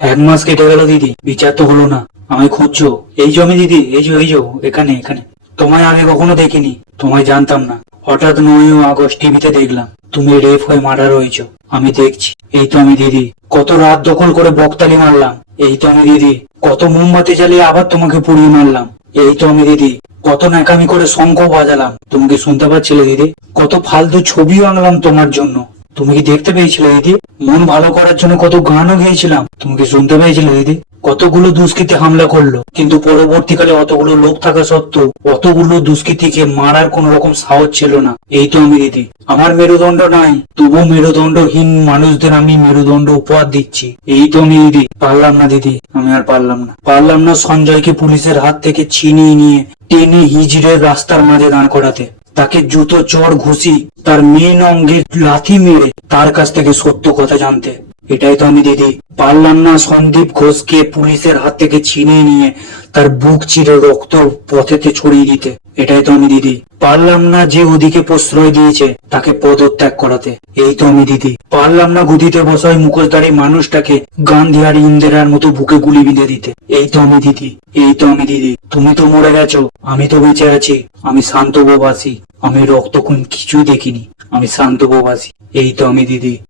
এক মাস কেটে গেল দিদি, বিচার তো হলো না। আমায় খুঁজছো? এই জমি দিদি, এই যে এই যে এখানে এখানে। তোমায় আগে কখনো দেখিনি, তোমায় জানতাম না। হঠাৎ নয় আগস্ট টিভিতে দেখলাম, তুমি রেপ হয়ে মার্ডার হয়েছো। আমি দেখছি, এই তো আমি দিদি, কত রাত দখল করে বকতালি মারলাম। এই তো আমি দিদি, কত মোমবাতি জ্বালিয়ে আবার তোমাকে পুড়িয়ে মারলাম। এই তো আমি দিদি, কত ন্যাকামি করে শঙ্খ বাজালাম। তুমি কি শুনতে পাচ্ছিলে দিদি? কত ফালতু ছবিও আনলাম তোমার জন্য। তুমি কি দেখতে পেয়েছিলে, দিদি? মন ভালো করার জন্য কত গানও গেয়েছিলাম। তুমি কি শুনতে পেয়েছিলে, দিদি? কতগুলো দুষ্কৃতী হামলা করল। কিন্তু পরবর্তীকালে অতগুলো লোক থাকা সত্ত্বেও অতগুলো দুষ্কৃতীকে মারার কোন রকম সাহস ছিল না। এই তো আমি, দিদি। আমার মেরুদণ্ড নাই তবু মেরুদণ্ডহীন মানুষদের আমি মেরুদণ্ড উপহার দিচ্ছি। এই তো আমি, দিদি। পারলাম না, দিদি। আমি আর পারলাম না। পারলাম না সঞ্জয়কে পুলিশের হাত থেকে ছিনিয়ে নিয়ে টেনে হিজড়ের রাস্তার মাঝে দাঁড় করাতে। তাকে জুতো, চড়, ঘুষি, তার মেন অঙ্গে লাথি মেরে তার কাছ থেকে সত্য কথা জানতে। এটাই তো আমি দিদি, পারলাম না সন্দীপ ঘোষকে পুলিশের হাত থেকে ছিনিয়ে নিয়ে তার বুক চিরে রক্ত পথেতে ছড়িয়ে দিতে। এটাই তো আমি দিদি, পারলাম না যে ওদিকে প্রশ্রয় দিয়েছে তাকে পদত্যাগ করাতে। এই তো আমি দিদি, পারলাম না গদিতে বসায় মুখোশধারী মানুষটাকে গান্ধী আর ইন্দিরার মতো বুকে গুলি বিঁধে দিতে। এই তো আমি দিদি, এই তো আমি দিদি, তুমি তো মরে গেছো, আমি তো বেঁচে আছি, আমি শান্ত বাসী আমি রক্ত কোন কিছুই দেখিনি। আমি শান্ত প্রবাসী এই তো আমি দিদি।